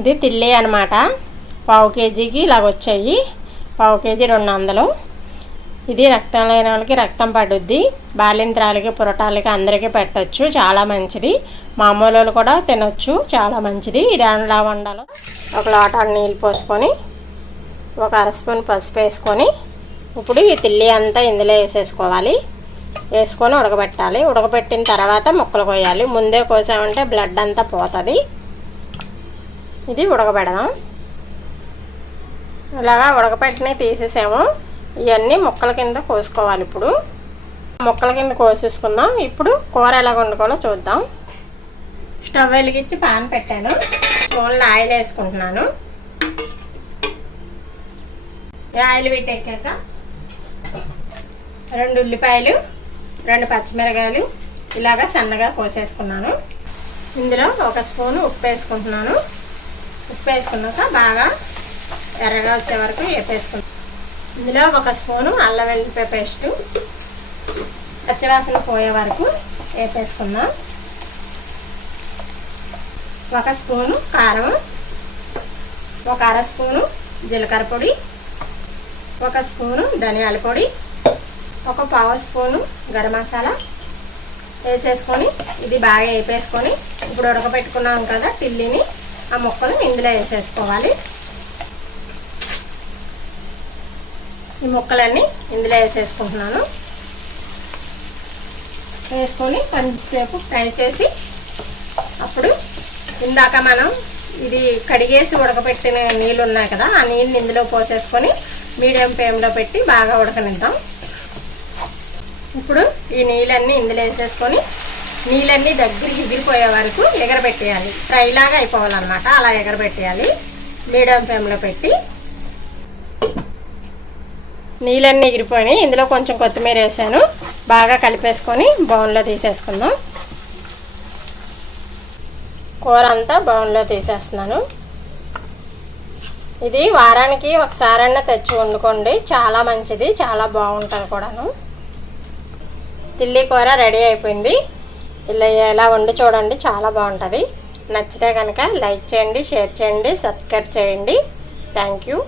ఇది తిల్లి అనమాట. పావు కేజీకి ఇలాగ వచ్చాయి. పావు కేజీ 200. ఇది రక్తం లేని వాళ్ళకి రక్తం పడుద్ది, బాలింత్రాలకి పురటాలకి అందరికీ పెట్టచ్చు, చాలా మంచిది. మామూలు వాళ్ళు కూడా తినొచ్చు, చాలా మంచిది. ఇది ఎలా వండాలో, ఒక లోటా నీళ్ళు పోసుకొని ఒక అర స్పూన్ పసుపు వేసుకొని ఇప్పుడు ఈ తిల్లి అంతా ఇందులో వేసేసుకోవాలి. వేసుకొని ఉడకబెట్టాలి. ఉడకబెట్టిన తర్వాత ముక్కలు కోయాలి. ముందే కోసామంటే బ్లడ్ అంతా పోతుంది. ఇది ఉడకబెడదాం. ఇలాగా ఉడకబెట్టినవి తీసేసాము. ఇవన్నీ ముక్కల కింద కోసుకోవాలి. ఇప్పుడు ముక్కల కింద కోసేసుకుందాం. ఇప్పుడు కూర ఎలా వండుకోవాలో చూద్దాం. స్టవ్ వెలిగించి పాన్ పెట్టాను. స్పూన్లో ఆయిల్ వేసుకుంటున్నాను. ఆయిల్ పెట్టాక 2 ఉల్లిపాయలు, 2 పచ్చిమిరకాయలు ఇలాగా సన్నగా కోసేసుకున్నాను. ఇందులో 1 స్పూను ఉప్పు వేసుకుంటున్నాను. ఉప్పు వేసుకున్నాక బాగా ఎర్రగా వచ్చే వరకు వేపేసుకున్నాను. ఇందులో 1 స్పూను అల్లం వెల్లుల్లి పేస్టు పచ్చివాసన పోయే వరకు వేపేసుకుందాం. 1 స్పూను కారం, 1 అర స్పూను జీలకర్ర పొడి, 1 స్పూను ధనియాల పొడి, 1 పావు స్పూను గరం మసాలా వేసేసుకొని ఇది బాగా వేపేసుకొని ఇప్పుడు ఉడకబెట్టుకున్నాం కదా తిల్లిని, ఆ ముక్కలు ఇందులో వేసేసుకోవాలి. ఈ ముక్కలన్నీ ఇందులో వేసేసుకుంటున్నాను. వేసుకొని కొంచెంసేపు ఫ్రై చేసి అప్పుడు ఇందాక మనం ఇది కడిగేసి ఉడకబెట్టిన నీళ్ళు ఉన్నాయి కదా, ఆ నీళ్ళని ఇందులో పోసేసుకొని మీడియం ఫ్లేమ్లో పెట్టి బాగా ఉడకనిద్దాం. ఇప్పుడు ఈ నీళ్ళన్నీ ఇందులో వేసేసుకొని నీళ్ళన్నీ దగ్గర ఎగిరిపోయే వరకు ఎగరబెట్టేయాలి. ఫ్రైలాగా అయిపోవాలన్నమాట, అలా ఎగరబెట్టేయాలి మీడియం ఫ్లేమ్లో పెట్టి. నీళ్ళన్నీ ఎగిరిపోయినాయి. ఇందులో కొంచెం కొత్తిమీర వేసాను. బాగా కలిపేసుకొని బౌన్లో తీసేసుకుందాం. కూర అంతా బౌన్లో తీసేస్తున్నాను. ఇది వారానికి ఒకసారైనా తెచ్చి వండుకోండి, చాలా మంచిది, చాలా బాగుంటుంది కూడాను. తిల్లి కూర రెడీ అయిపోయింది. ఇలా ఎలా వండి చూడండి, చాలా బాగుంటుంది. నచ్చితే కనుక లైక్ చేయండి, షేర్ చేయండి, సబ్స్క్రైబ్ చేయండి. Thank you.